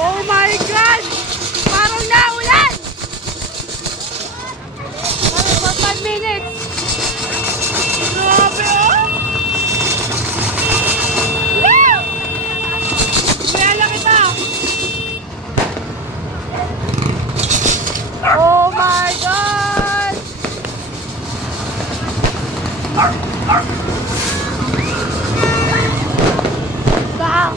Oh my God! Parang naulan! Parang 5 minutes. Grabe oh! Woo! Kaya lang ito. Oh my God! Bang!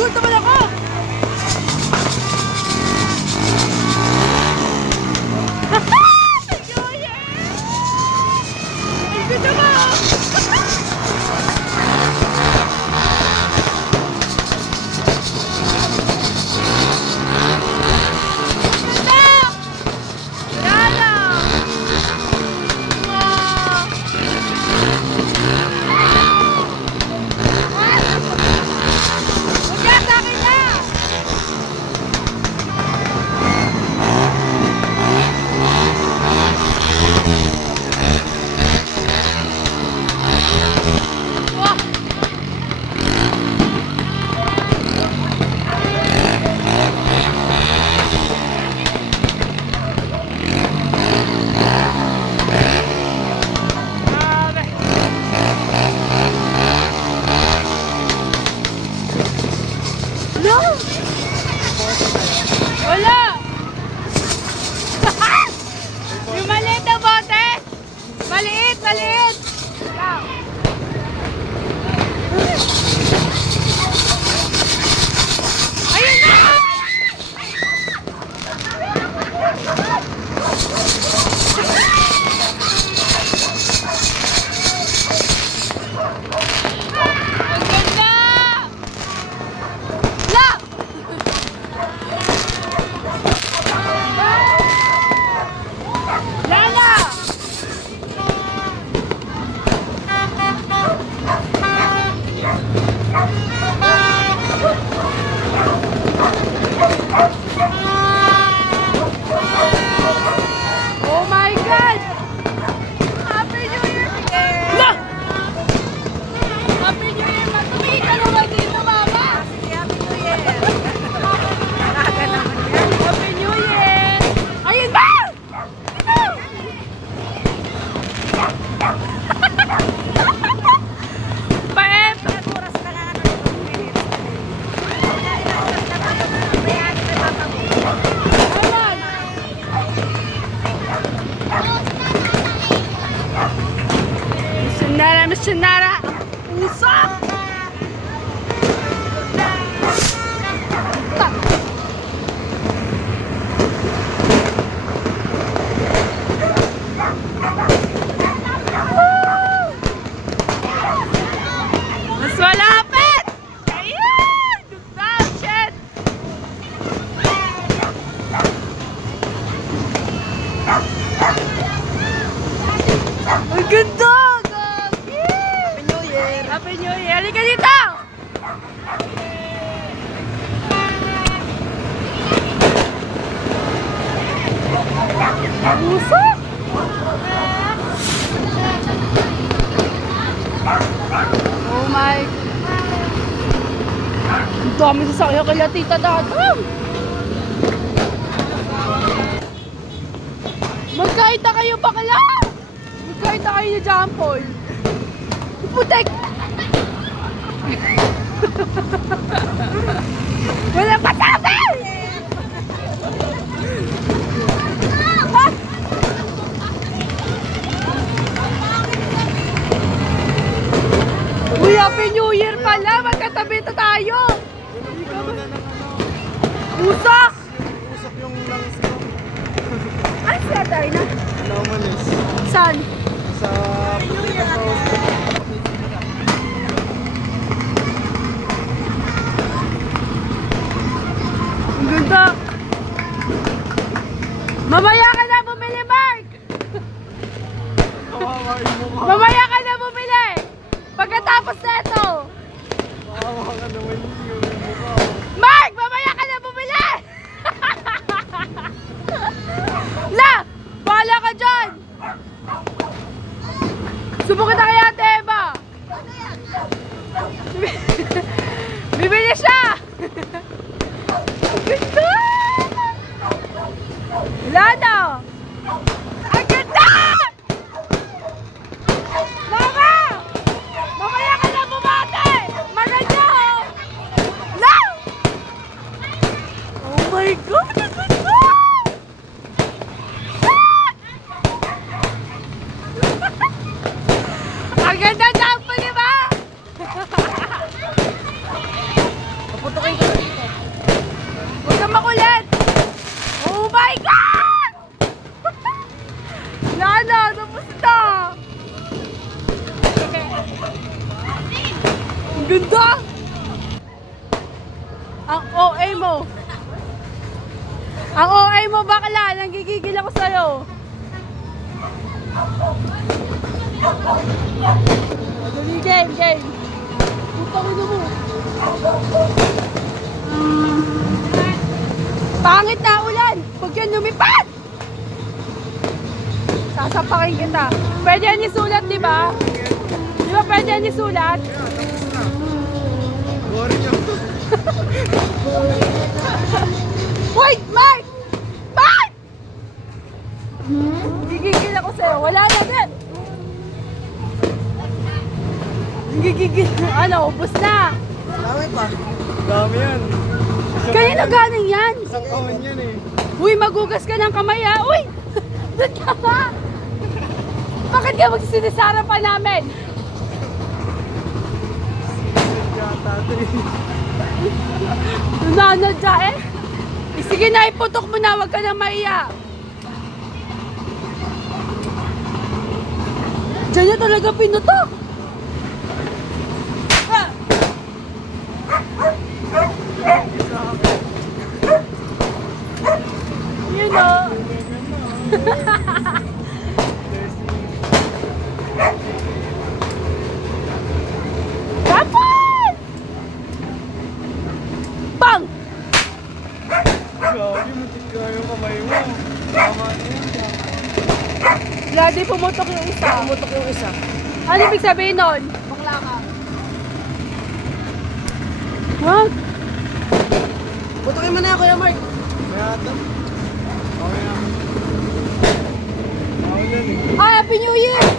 Good naman ako! Good naman! No! Wala! Yung maliit na bote! Maliit! Maliit! Ayun na! Oh my God! Happy New Year! No! Happy New Year! Matumingin ka naman dito, Mama! Happy New Year! Nakaga naman yan. Happy New Year! Ayun ba? Paep! Oras na nga ano, 2 minutes. Missionara! Usap! Mas malapit! Ayan! Dugdang! Shit! Ang ganda! Happy New Year! Happy New Year! Halika dito! Usok! Oh my Dami sa sakya kala Tita Dadang. Magkaita kayo bakla! Magkaita kayo ni John Paul. Putek! Wala pa sabi! Uy, Happy New Year pala! Magkatabi na tayo! Usak! Usap yung lungs ko. Ay, sila tayo na. Naumalis. Saan? Sa Ang ganda! Mamaya ka na bumili, Mark! kawawain mo ka. Mamaya ka na bumili! Pagkatapos na ito! Kawawa ka naman yung mukha. Mark! Mamaya ka na bumili! La! Bahala ka dyan! Subukan na kaya, Ate Eva! Bibili siya! Ang ganda! Wala na! Ang ganda! Mama! Mamaya ka na bumate! Maganda, oh! La! Oh my God! Ang ganda! Ang ganda dyan po, di ba? Paputokin ko dito. Huwag kang makulit! Oh my God! Lala, tapos na! Ang ganda! Ang OA mo! Ang OA mo, bakla! Nanggigigil ako sa'yo! Dali, game, game! Putang ina mo! Pangit na ulan! Huwag yan lumipad! Sasapakin kita. Pwede yan isulat, di ba? Di ba pwede yan isulat? Boring yung Wait, Mark! Mark! Gigigil ako sa'yo. Wala na din. Gigigil. Ano, ubos na. dami pa. Dami yan. Kanino galing yan? Isang kahon yan eh. Uy, magugas ka ng kamay ha. Uy! Doon ka ba? Bakit ka magsinisara pa namin? Yata ito eh. Nanadya eh. Sige na, iputok mo na. Huwag ka na maiya. Diyan na talaga pinutok. Yun o. Dapat! Bang! Grabe, mutik ka yung kamay mo. Tama na yun. Lagi pumutok yung isa. Pumutok yung isa. Ano ibig sabihin nun? Bakla ka. What? Putukin mo na, Kuya Mark. Mayata. Okay na. Ako yan eh. Ay, Happy New Year!